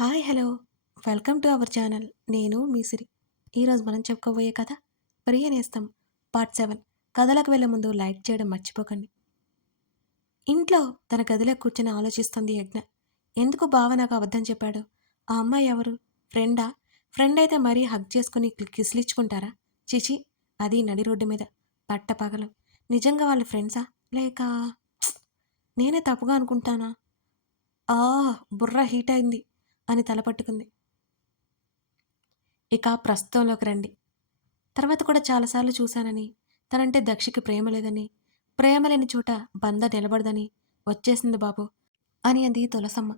Hi hello. Welcome to our channel. నేను మీసిరి ఈరోజు మనం చెప్పుకోబోయే కథ ప్రియ నేస్తం పార్ట్ సెవెన్. కథలకు వెళ్ళే ముందు లైక్ చేయడం మర్చిపోకండి. ఇంట్లో తన గదిలో కూర్చొని ఆలోచిస్తుంది యజ్ఞ. ఎందుకు బావ నాకు అబద్ధం చెప్పాడు? ఆ అమ్మాయి ఎవరు? ఫ్రెండా? ఫ్రెండ్ అయితే మరీ హగ్ చేసుకుని కిసిలిచ్చుకుంటారా? చిచి అది నడి రోడ్డు మీద. పట్ట పగలు. నిజంగా వాళ్ళ ఫ్రెండ్సా? లేక నేనే తప్పుగా అనుకుంటానా? ఆ బుర్ర హీట్ అయింది. అని తలపట్టుకుంది ఇక ప్రస్తుతంలోకి రండి. తర్వాత కూడా చాలాసార్లు చూశానని తనంటే దక్షికి ప్రేమ లేదని ప్రేమ లేని చోట బంద నిలబడదని వచ్చేసింది బాబు అని అంది తులసమ్మ.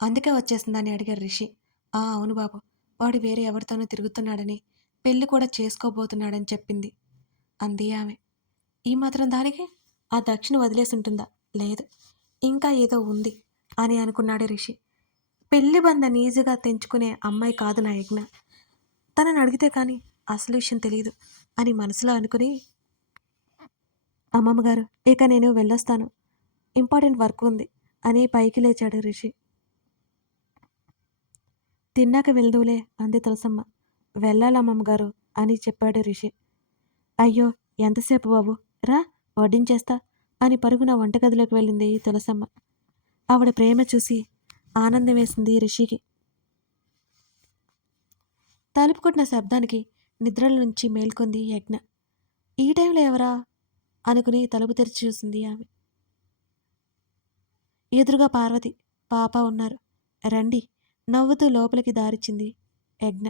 అందుకే వచ్చేసిందని అడిగారు రిషి. ఆ అవును బాబు. వాడు వేరే ఎవరితోనో తిరుగుతున్నాడని పెళ్ళి కూడా చేసుకోబోతున్నాడని చెప్పింది అంది ఆమె. ఈ మాత్రం దానికి ఆ దక్షిణ వదిలేసి ఉంటుందా? లేదు. ఇంకా ఏదో ఉంది అని అనుకున్నాడు రిషి. పెళ్ళి బంధం ఈజీగా తెంచుకునే అమ్మాయి కాదు నా యజ్ఞ. తనని అడిగితే కానీ అసలు విషయం తెలియదు అని మనసులో అనుకుని అమ్మమ్మ గారు ఇక నేను వెళ్ళొస్తాను. ఇంపార్టెంట్ వర్క్ ఉంది అని పైకి లేచాడు రిషి. తిన్నాక వెళ్దువులే అంది తులసమ్మ. వెళ్ళాలమ్మమ్మ గారు అని చెప్పాడు రిషి. అయ్యో ఎంతసేపు బాబు? రా వడ్డించేస్తా అని పరుగున వంటగదిలోకి వెళ్ళింది తులసమ్మ. ఆవిడ ప్రేమ చూసి ఆనందం వేసింది రిషికి. తలుపు కొట్టిన శబ్దానికి నిద్రల నుంచి మేల్కొంది యజ్ఞ. ఈ టైంలో ఎవరా? అనుకుని తలుపు తెరిచి చూసింది ఆమె. ఎదురుగా పార్వతి పాప ఉన్నారు. రండి నవ్వుతూ లోపలికి దారిచ్చింది యజ్ఞ.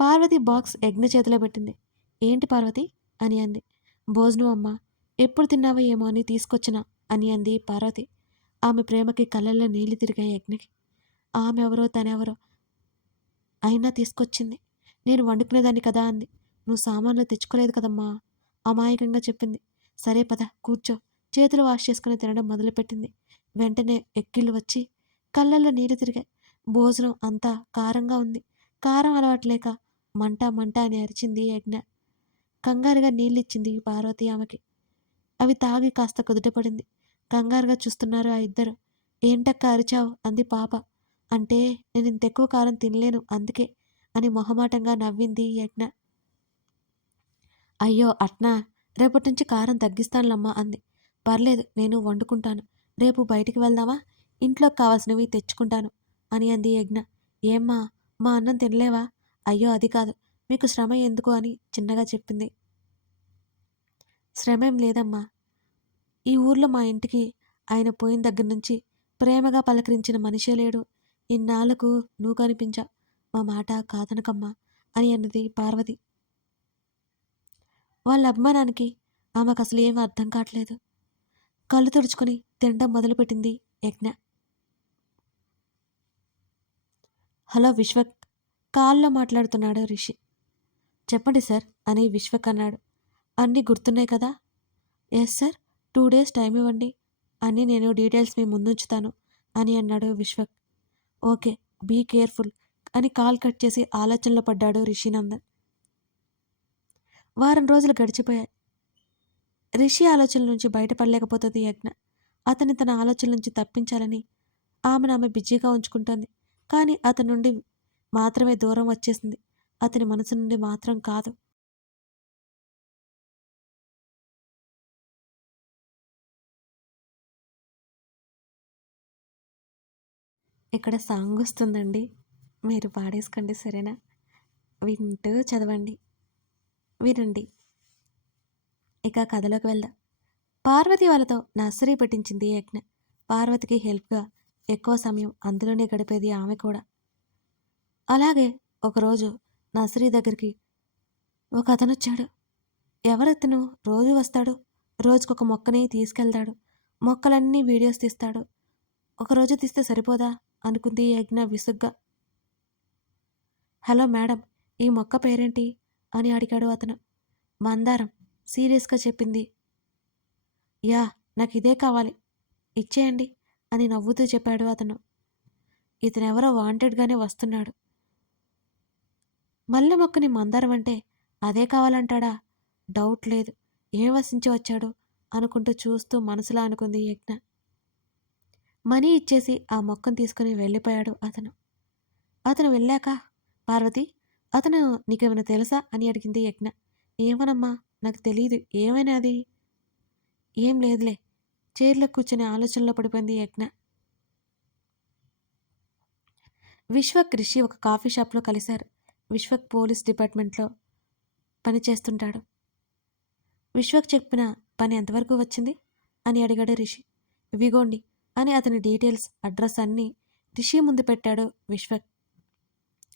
పార్వతి బాక్స్ యజ్ఞ చేతిలో పెట్టింది. ఏంటి పార్వతి? అని అంది. భోజనం అమ్మ ఎప్పుడు తిన్నావో ఏమో అని తీసుకొచ్చిన అని అంది పార్వతి. ఆమె ప్రేమకి కళ్ళల్లో నీళ్ళు తిరిగాయి యజ్ఞకి. ఆమె ఎవరో తనెవరో? అయినా తీసుకొచ్చింది. నేను వండుకునేదాన్ని కదా అంది. నువ్వు సామాన్లు తెచ్చుకోలేదు కదమ్మా అమాయకంగా చెప్పింది. సరే పద కూర్చో. చేతులు వాష్ చేసుకుని తినడం మొదలుపెట్టింది. వెంటనే ఎక్కిళ్ళు వచ్చి కళ్ళల్లో నీళ్ళు తిరిగాయి. భోజనం అంతా కారంగా ఉంది. కారం అలవాట్లేక మంట మంట అని అరిచింది యజ్ఞ. కంగారుగా నీళ్ళిచ్చింది పార్వతి ఆమెకి. అవి తాగి కాస్త కుదుటపడింది. కంగారుగా చూస్తున్నారు ఆ ఇద్దరు? ఏంటక్క అరిచావు అంది పాప. అంటే నేను ఇంత ఎక్కువ కారం తినలేను అందుకే అని మొహమాటంగా నవ్వింది యజ్ఞ. అయ్యో అట్నా? రేపటి నుంచి కారం తగ్గిస్తానులమ్మా అంది. పర్లేదు నేను వండుకుంటాను. రేపు బయటికి వెళ్దామా? ఇంట్లోకి కావాల్సినవి తెచ్చుకుంటాను అని అంది యజ్ఞ. ఏమ్మా మా అన్నం తినలేవా? అయ్యో అది కాదు మీకు శ్రమ ఎందుకు అని చిన్నగా చెప్పింది. శ్రమేం లేదమ్మా ఈ ఊర్లో మా ఇంటికి ఆయన పోయిన దగ్గర నుంచి ప్రేమగా పలకరించిన మనిషే లేడు. ఇన్నాళ్ళకు నువ్వు కనిపించా? మా మాట కాదనకమ్మా అని అన్నది పార్వతి. వాళ్ళ అభిమానానికి ఆమెకు అసలు ఏమీ అర్థం కావట్లేదు. కళ్ళు తుడుచుకొని తినడం మొదలుపెట్టింది యజ్ఞ. హలో విశ్వక్ కాల్లో మాట్లాడుతున్నాడు రిషి. చెప్పండి సార్ అని విశ్వక్ అన్నాడు. అన్నీ గుర్తున్నాయి కదా? Yes sir two days time ఇవ్వండి అని నేను డీటెయిల్స్ మీ ముందుంచుతాను అని అన్నాడు విశ్వక్. ఓకే బీ కేర్ఫుల్ అని కాల్ కట్ చేసి ఆలోచనలో పడ్డాడు రిషినందన్. వారం రోజులు గడిచిపోయాయి. రిషి ఆలోచనల నుంచి బయటపడలేకపోతుంది యజ్ఞ. అతని తన ఆలోచనల నుంచి తప్పించాలని ఆమెను ఆమె బిజీగా ఉంచుకుంటోంది. కానీ అతని నుండి మాత్రమే దూరం వచ్చేసింది. అతని మనసు నుండి మాత్రం కాదు. ఇక్కడ సాంగ్ వస్తుందండి. మీరు పాడేసుకోండి సరేనా? వింటూ చదవండి. వినండి. ఇక కథలోకి వెళ్దాం. పార్వతి వాళ్ళతో నర్సరీ పెట్టించింది యజ్ఞ. పార్వతికి హెల్ప్గా ఎక్కువ సమయం అందులోనే గడిపేది ఆమె కూడా. అలాగే ఒకరోజు నర్సరీ దగ్గరికి ఒక అతను వచ్చాడు ఎవరతను? రోజు వస్తాడు. రోజుకొక మొక్కని తీసుకెళ్తాడు. మొక్కలన్నీ వీడియోస్ తీస్తాడు. ఒకరోజు తీస్తే సరిపోదా? అనుకుంది యజ్ఞ విసుగ్గా. హలో మేడం ఈ మొక్క పేరేంటి? అని అడిగాడు అతను. మందారం సీరియస్గా చెప్పింది. యా నాకు ఇదే కావాలి. ఇచ్చేయండి అని నవ్వుతూ చెప్పాడు అతను. ఇతనెవరో వాంటెడ్గానే వస్తున్నాడు. మల్లె మొక్కని మందారం అంటే అదే కావాలంటాడా? డౌట్ లేదు. ఏం వసించి వచ్చాడు అనుకుంటూ చూస్తూ మనసులో అనుకుంది యజ్ఞ. మనీ ఇచ్చేసి ఆ మొక్కను తీసుకుని వెళ్ళిపోయాడు అతను. అతను వెళ్ళాక పార్వతి అతను నీకేమైనా తెలుసా? అని అడిగింది యజ్ఞ. ఏమోనమ్మా నాకు తెలియదు ఏమైనా అది? ఏం లేదులే. చైర్లో కూర్చుని ఆలోచనలో పడిపోయింది యజ్ఞ. విశ్వక్ రిషి ఒక కాఫీ షాప్లో కలిశారు. విశ్వక్ పోలీస్ డిపార్ట్మెంట్లో పనిచేస్తుంటాడు విశ్వక్ చెప్పిన పని ఎంతవరకు వచ్చింది? అని అడిగాడు రిషి. ఇవిగోండి. అని అతని డీటెయిల్స్ అడ్రస్ అన్నీ రిషి ముందు పెట్టాడు విశ్వక్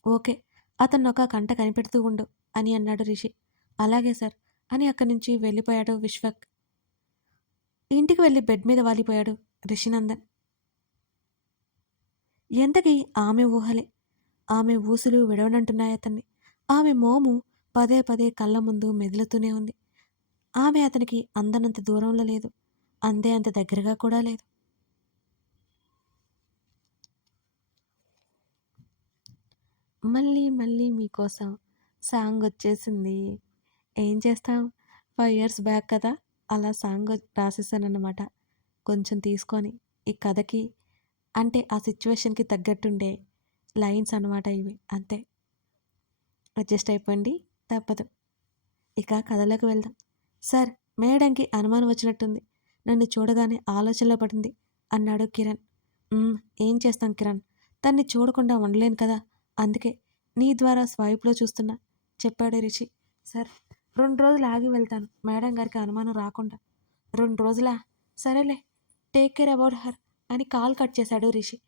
ఓకే అతను ఒక కంట కనిపెడుతూ ఉండు అని అన్నాడు రిషి. అలాగే సార్ అని అక్కడి నుంచి వెళ్ళిపోయాడు విశ్వక్ ఇంటికి వెళ్ళి బెడ్ మీద వాలిపోయాడు రిషినందన్. ఎంతకి ఆమె ఊహలే. ఆమె ఊసులు విడవనంటున్నాయి అతన్ని. ఆమె మోము పదే పదే కళ్ళ ముందు మెదులుతూనే ఉంది. ఆమె అతనికి అందనంత దూరంలో లేదు. అందే అంత దగ్గరగా కూడా లేదు. మళ్ళీ మళ్ళీ మీకోసం సాంగ్ వచ్చేసింది ఏం చేస్తాం? ఫైవ్ ఇయర్స్ బ్యాక్ కదా అలా సాంగ్ రాసేసానన్నమాట. కొంచెం తీసుకొని ఈ కథకి అంటే ఆ సిచ్యువేషన్కి తగ్గట్టుండే లైన్స్ అనమాట ఇవి అంతే. అడ్జస్ట్ అయిపోయింది తప్పదు. ఇక కథలోకి వెళ్దాం. సార్ మేడంకి అనుమానం వచ్చినట్టుంది. నన్ను చూడగానే ఆలోచనలో పడింది. అన్నాడు కిరణ్. ఏం చేస్తాం కిరణ్? తన్ని చూడకుండా ఉండలేను కదా. అందుకే నీ ద్వారా స్వైప్లో చూస్తున్నా చెప్పాడు రిషి. సార్ రెండు రోజులు ఆగి వెళ్తాను. మేడం గారికి అనుమానం రాకుండా. రెండు రోజులా? సరేలే టేక్ కేర్ అబౌట్ హర్ అని కాల్ కట్ చేశాడు రిషి.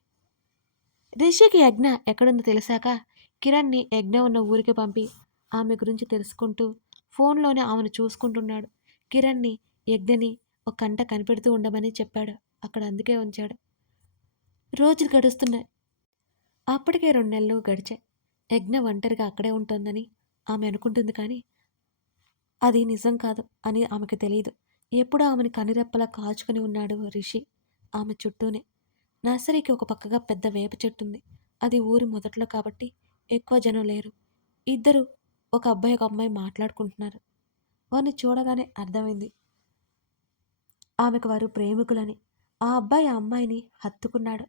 రిషికి యజ్ఞ ఎక్కడుందో తెలిసాక కిరణ్ని యజ్ఞ ఉన్న ఊరికి పంపి ఆమె గురించి తెలుసుకుంటూ ఫోన్లోనే ఆమెను చూసుకుంటున్నాడు. కిరణ్ని యజ్ఞని ఒక కంట కనిపెడుతూ ఉండమని చెప్పాడు. అక్కడ అందుకే ఉంచాడు. రోజులు గడుస్తున్నాయి. అప్పటికే రెండు నెలలు గడిచాయి యజ్ఞ ఒంటరిగా అక్కడే ఉంటుందని ఆమె అనుకుంటుంది కానీ అది నిజం కాదు అని ఆమెకు తెలియదు ఎప్పుడూ ఆమెను కనిరెప్పలా కాచుకుని ఉన్నాడు రిషి ఆమె చుట్టూనే. నర్సరీకి ఒక పక్కగా పెద్ద వేప చెట్టు ఉంది. అది ఊరి మొదట్లో కాబట్టి ఎక్కువ జనం లేరు. ఇద్దరు ఒక అబ్బాయి ఒక అమ్మాయి మాట్లాడుకుంటున్నారు. వారిని చూడగానే అర్థమైంది. ఆమెకు వారు ప్రేమికులని. ఆ అబ్బాయి ఆ అమ్మాయిని హత్తుకున్నాడు.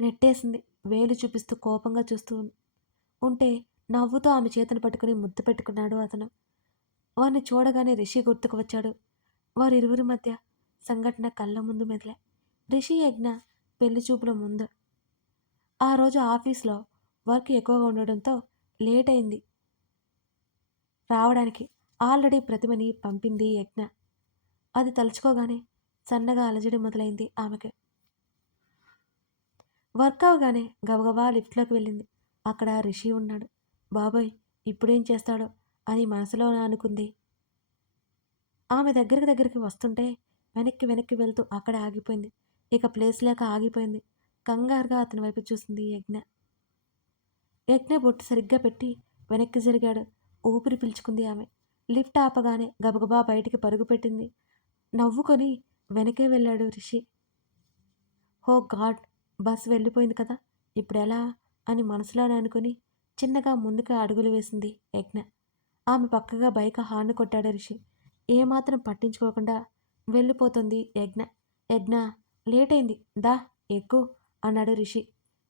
నెట్టేసింది. వేలు చూపిస్తూ కోపంగా చూస్తూ ఉంటే నవ్వుతూ ఆమె చేతులు పట్టుకుని ముద్దు పెట్టుకున్నాడు అతను. వారిని చూడగానే రిషి గుర్తుకు వచ్చాడు. వారిరువురి మధ్య సంఘటన కళ్ళ ముందు మెదిలే రిషి యజ్ఞ పెళ్ళి చూపుల ముందు. ఆ రోజు ఆఫీస్లో వర్క్ ఎక్కువగా ఉండడంతో లేట్ అయింది రావడానికి ఆల్రెడీ ప్రతిమని పంపింది యజ్ఞ. అది తలుచుకోగానే సన్నగా అలజడి మొదలైంది ఆమెకి. వర్క్ అవగానే గబగబా లిఫ్ట్లోకి వెళ్ళింది. అక్కడ రిషి ఉన్నాడు. బాబోయ్ ఇప్పుడేం చేస్తాడో? అని మనసులో అనుకుంది. ఆమె దగ్గరికి దగ్గరికి వస్తుంటే వెనక్కి వెనక్కి వెళ్తూ అక్కడే ఆగిపోయింది. ఇక ప్లేస్ లేక ఆగిపోయింది. కంగారుగా అతని వైపు చూసింది యజ్ఞ. యజ్ఞ బొట్టు సరిగ్గా పెట్టి వెనక్కి జరిగాడు. ఊపిరి పీల్చుకుంది ఆమె. లిఫ్ట్ ఆపగానే గబగబా బయటికి పరుగు పెట్టింది. నవ్వుకొని వెనకే వెళ్ళాడు రిషి. హో గాడ్ బస్సు వెళ్ళిపోయింది కదా ఇప్పుడు ఎలా అని మనసులోనే అనుకుని చిన్నగా ముందుకు అడుగులు వేసింది యజ్ఞ. ఆమె పక్కగా బైక్ హార్న్ కొట్టాడు రిషి. ఏమాత్రం పట్టించుకోకుండా వెళ్ళిపోతుంది యజ్ఞ. యజ్ఞ లేట్ అయింది దా ఎక్కువ అన్నాడు రిషి.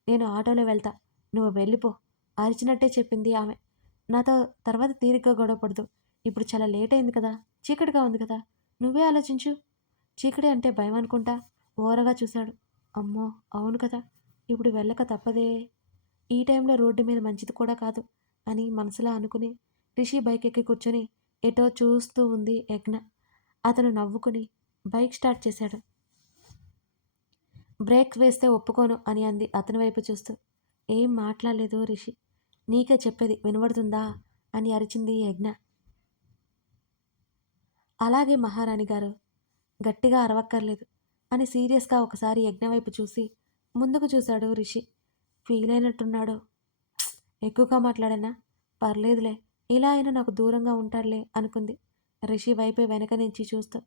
నేను ఆటోలో వెళ్తా. నువ్వు వెళ్ళిపో. అరిచినట్టే చెప్పింది ఆమె. నాతో తర్వాత తీరిగ్గా గొడవపడదు ఇప్పుడు చాలా లేట్ అయింది కదా. చీకటిగా ఉంది కదా. నువ్వే ఆలోచించు. చీకటి అంటే భయం అనుకుంటా. ఓరగా చూశాడు. అమ్మో అవును కదా. ఇప్పుడు వెళ్ళక తప్పదే. ఈ టైంలో రోడ్డు మీద మంచిది కూడా కాదు అని మనసులో అనుకుని రిషి బైక్ ఎక్కి కూర్చొని ఎటో చూస్తూ ఉంది యజ్ఞ. అతను నవ్వుకుని బైక్ స్టార్ట్ చేశాడు. బ్రేక్ వేస్తే ఒప్పుకోను అని అంది అతని వైపు చూస్తూ. ఏం మాట్లాడలేదు రిషి. నీకే చెప్పేది వినబడుతుందా అని అరిచింది యజ్ఞ. అలాగే మహారాణి గారు గట్టిగా అరవక్కర్లేదు. అని సీరియస్గా ఒకసారి యజ్ఞ వైపు చూసి ముందుకు చూశాడు రిషి. ఫీల్ అయినట్టున్నాడు ఎక్కువగా మాట్లాడానా? పర్లేదులే. ఇలా అయినా నాకు దూరంగా ఉంటాడులే అనుకుంది. రిషి వైపే వెనక నుంచి చూస్తూ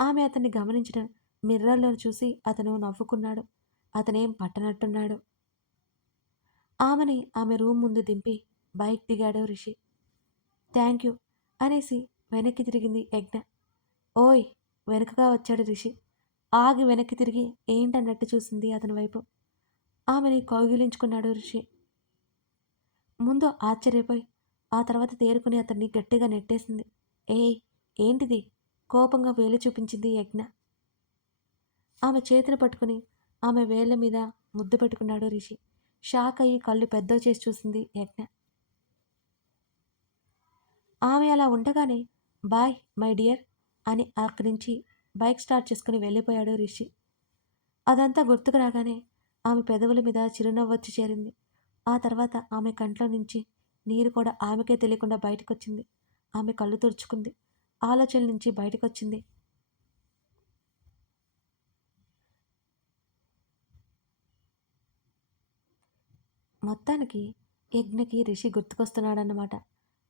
ఆమె అతన్ని గమనించిన మిర్రర్లో చూసి అతను నవ్వుకున్నాడు. అతనేం పట్టనట్టున్నాడు? ఆమెని ఆమె రూమ్ ముందు దింపి బైక్ దిగాడు రిషి. థ్యాంక్ యూ అనేసి వెనక్కి తిరిగింది యజ్ఞ. ఓయ్ వెనుకగా వచ్చాడు రిషి. ఆగి వెనక్కి తిరిగి ఏంటన్నట్టు చూసింది అతని వైపు. ఆమెని కౌగిలించుకున్నాడు ఋషి. ముందు ఆశ్చర్యపోయి ఆ తర్వాత తేరుకుని అతన్ని గట్టిగా నెట్టేసింది. ఏయ్ ఏంటిది? కోపంగా వేలు చూపించింది యజ్ఞ. ఆమె చేతిని పట్టుకుని ఆమె వేళ్ళ మీద ముద్దు పెట్టుకున్నాడు రిషి షాక్ అయ్యి కళ్ళు పెద్ద చేసి చూసింది యజ్ఞ. ఆమె అలా ఉండగానే బాయ్ మై డియర్ అని అక్కడి నుంచి బైక్ స్టార్ట్ చేసుకుని వెళ్ళిపోయాడు రిషి. అదంతా గుర్తుకు రాగానే ఆమె పెదవుల మీద చిరునవ్వు వచ్చి చేరింది. ఆ తర్వాత ఆమె కంట్లో నుంచి నీరు కూడా ఆమెకే తెలియకుండా బయటకు వచ్చింది ఆమె కళ్ళు తుడుచుకుంది. ఆలోచన నుంచి బయటకు వచ్చింది మొత్తానికి యజ్ఞకి రిషి గుర్తుకొస్తున్నాడన్నమాట.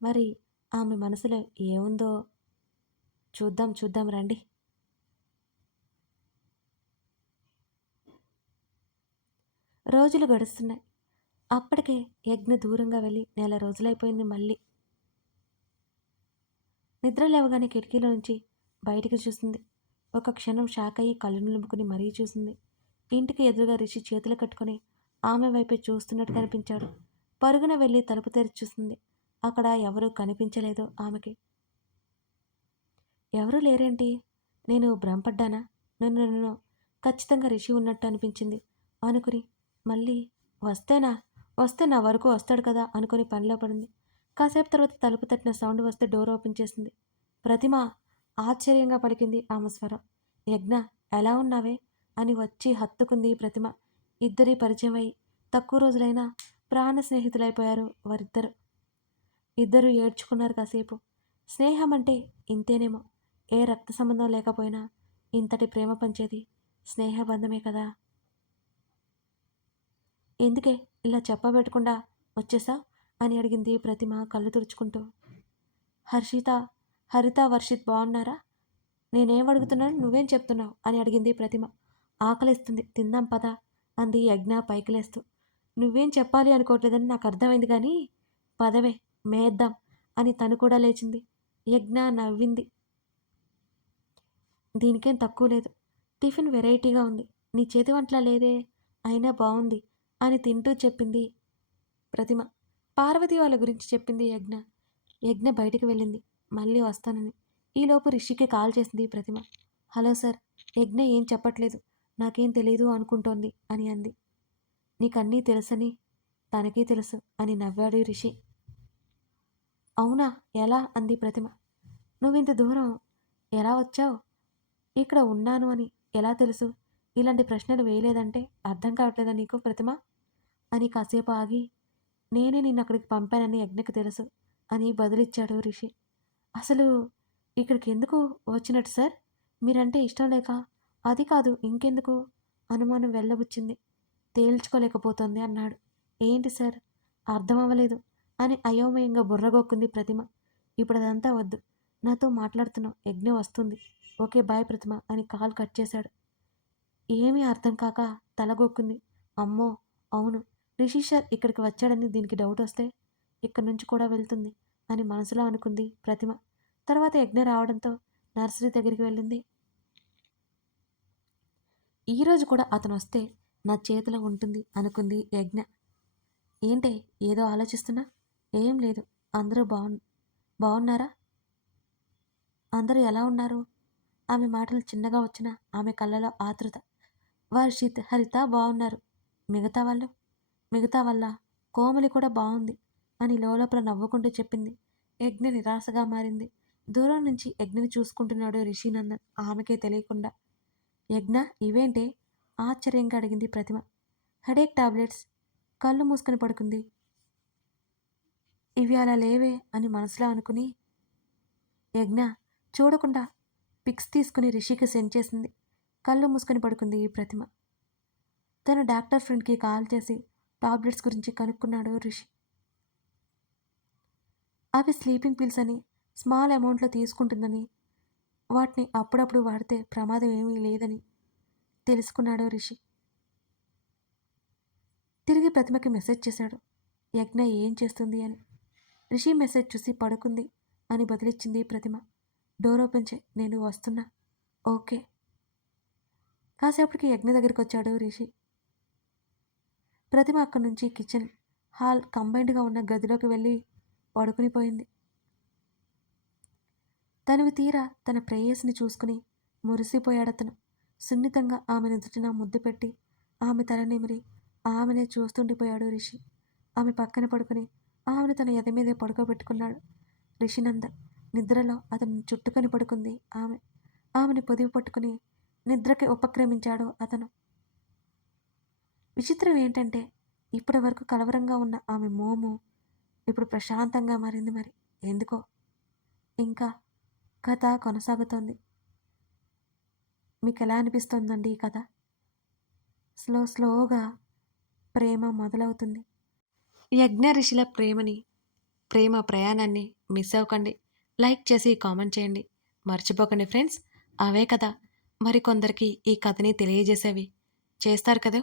మరి ఆమె మనసులో ఏముందో చూద్దాం చూద్దాం రండి. రోజులు గడుస్తున్నాయి. అప్పటికే యజ్ఞ దూరంగా వెళ్ళి నెల రోజులైపోయింది మళ్ళీ. నిద్ర లేవగానే కిటికీలో నుంచి బయటికి చూసింది. ఒక క్షణం షాక్ అయ్యి కళ్ళు నిలుపుకుని మరీ చూసింది. ఇంటికి ఎదురుగా రిషి చేతులు కట్టుకొని ఆమె వైపే చూస్తున్నట్టు కనిపించాడు. పరుగున వెళ్ళి తలుపు తెరిచి చూసింది. అక్కడ ఎవరూ కనిపించలేదు ఆమెకి. ఎవరూ లేరేంటి? నేను భ్రమపడ్డానా? నన్ను నన్ను. ఖచ్చితంగా రిషి ఉన్నట్టు అనిపించింది. అనుకుని మళ్ళీ వస్తేనా? వస్తే నా వరకు వస్తాడు కదా అనుకుని పనిలో పడింది. కాసేపు తర్వాత తలుపు తట్టిన సౌండ్ వస్తే డోర్ ఓపెన్ చేసింది. ప్రతిమ ఆశ్చర్యంగా పలికింది ఆమె స్వరం. యజ్ఞ ఎలా ఉన్నావే అని వచ్చి హత్తుకుంది ప్రతిమ. ఇద్దరి పరిచయం అయి తక్కువ రోజులైనా ప్రాణ స్నేహితులైపోయారు వారిద్దరు. ఇద్దరు ఏడ్చుకున్నారు కాసేపు. స్నేహం అంటే ఇంతేనేమో. ఏ రక్త సంబంధం లేకపోయినా ఇంతటి ప్రేమ పంచేది స్నేహబంధమే కదా. ఎందుకే ఇలా చెప్పబెట్టకుండా వచ్చేసా? అని అడిగింది ప్రతిమ కళ్ళు తుడుచుకుంటూ. హర్షిత హరిత వర్షిత్ బాగున్నారా నేనేం అడుగుతున్నాను? నువ్వేం చెప్తున్నావు? అని అడిగింది ప్రతిమ. ఆకలిస్తుంది. తిందాం పద అంది యజ్ఞ పైకి లేస్తూ నువ్వేం చెప్పాలి అనుకోవట్లేదని నాకు అర్థమైంది కానీ పదవే మేద్దాం అని తను కూడా లేచింది. యజ్ఞ నవ్వింది. దీనికేం తక్కువ లేదు. టిఫిన్ వెరైటీగా ఉంది. నీ చేతి వంటలా లేదే? అయినా బాగుంది అని తింటూ చెప్పింది ప్రతిమ. పార్వతి వాళ్ళ గురించి చెప్పింది యజ్ఞ. యజ్ఞ బయటికి వెళ్ళింది. మళ్ళీ వస్తానని. ఈలోపు రిషికి కాల్ చేసింది ప్రతిమ. హలో సార్ యజ్ఞ ఏం చెప్పట్లేదు. నాకేం తెలియదు అనుకుంటోంది అని అంది. నీకన్నీ తెలుసని తనకీ తెలుసు అని నవ్వాడు రిషి. అవునా? ఎలా? అంది ప్రతిమ. నువ్వింత దూరం ఎలా వచ్చావు? ఇక్కడ ఉన్నాను అని ఎలా తెలుసు? ఇలాంటి ప్రశ్నలు వేయలేదంటే అర్థం కావట్లేదా నీకు ప్రతిమ? అని కాసేపు ఆగి నేనే నిన్ను అక్కడికి పంపానని యజ్ఞకు తెలుసు అని బదులిచ్చాడు రిషి. అసలు ఇక్కడికి ఎందుకు వచ్చినట్టు సార్? మీరంటే ఇష్టం లేక అది కాదు ఇంకెందుకు అనుమానం వెళ్ళబుచ్చింది. తేల్చుకోలేకపోతుంది అన్నాడు. ఏంటి సార్? అర్థం అవ్వలేదు అని అయోమయంగా బుర్రగొక్కుంది ప్రతిమ. ఇప్పుడు అదంతా వద్దు. నాతో మాట్లాడుతున్నావు. యజ్ఞ వస్తుంది. ఓకే బాయ్ ప్రతిమ అని కాల్ కట్ చేశాడు. ఏమీ అర్థం కాక తలగొక్కుంది. అమ్మో అవును. రిషి సార్ ఇక్కడికి వచ్చాడని దీనికి డౌట్ వస్తే ఇక్కడి నుంచి కూడా వెళ్తుంది అని మనసులో అనుకుంది ప్రతిమ. తర్వాత యజ్ఞ రావడంతో నర్సరీ దగ్గరికి వెళ్ళింది. ఈరోజు కూడా అతను వస్తే నా చేతిలో ఉంటుంది అనుకుంది యజ్ఞ. ఏంటే ఏదో ఆలోచిస్తున్నా? ఏం లేదు. అందరూ బాగు బాగున్నారా అందరూ ఎలా ఉన్నారు? ఆమె మాటలు చిన్నగా వచ్చిన ఆమె కళ్ళలో ఆతృత. వారి హరిత బాగున్నారు మిగతా వాళ్ళు? మిగతా వల్ల కోమలి కూడా బాగుంది అని లోపల నవ్వుకుంటూ చెప్పింది. యజ్ఞ నిరాశగా మారింది. దూరం నుంచి యజ్ఞని చూసుకుంటున్నాడు రిషినందన్ ఆమెకే తెలియకుండా. యజ్ఞ ఇవేంటే? ఆశ్చర్యంగా అడిగింది ప్రతిమ. Headache tablets. కళ్ళు మూసుకొని పడుకుంది. ఇవి అలా లేవే అని మనసులో అనుకుని యజ్ఞ చూడకుండా పిక్స్ తీసుకుని రిషికి సెండ్ చేసింది. కళ్ళు మూసుకొని పడుకుంది ఈ ప్రతిమ. తను డాక్టర్ ఫ్రెండ్కి కాల్ చేసి టాబ్లెట్స్ గురించి కనుక్కున్నాడు రిషి. అవి స్లీపింగ్ పిల్స్ అని స్మాల్ అమౌంట్లో తీసుకుంటుందని వాటిని అప్పుడప్పుడు వాడితే ప్రమాదం ఏమీ లేదని తెలుసుకున్నాడు రిషి. తిరిగి ప్రతిమకి మెసేజ్ చేశాడు. యజ్ఞ ఏం చేస్తుంది అని. రిషి మెసేజ్ చూసి పడుకుంది అని బదిలిచ్చింది ప్రతిమ. డోర్ ఓపెన్ చే నేను వస్తున్నా. ఓకే. కాసేపటికి యజ్ఞ దగ్గరికి వచ్చాడు రిషి. ప్రతిమ అక్కడి నుంచి కిచెన్ హాల్ కంబైన్డ్గా ఉన్న గదిలోకి వెళ్ళి పడుకునిపోయింది తనవి తీరా తన ప్రేయస్ని చూసుకుని మురిసిపోయాడతను సున్నితంగా ఆమె ఎదుటిన ముద్దు పెట్టి ఆమె తల నిమిరి ఆమెనే చూస్తుండిపోయాడు రిషి. ఆమె పక్కన పడుకుని ఆమెను తన ఎద మీదే పడుకోబెట్టుకున్నాడు. రిషినందన్ నిద్రలో అతను చుట్టుకొని పడుకుంది ఆమె. ఆమెని పొదివి పట్టుకుని నిద్రకి ఉపక్రమించాడు అతను. విచిత్రం ఏంటంటే ఇప్పటి వరకు కలవరంగా ఉన్న ఆమె మోము ఇప్పుడు ప్రశాంతంగా మారింది మరి. ఎందుకో? ఇంకా కథ కొనసాగుతోంది. మీకు ఎలా అనిపిస్తుందండి ఈ కథ? స్లో స్లోగా ప్రేమ మొదలవుతుంది. యజ్ఞ ఋషుల ప్రేమని ప్రేమ ప్రయాణాన్ని మిస్ అవ్వకండి. లైక్ చేసి కామెంట్ చేయండి. మర్చిపోకండి ఫ్రెండ్స్. అవే కదా మరికొందరికి ఈ కథని తెలియజేసేవి. చేస్తారు కదా?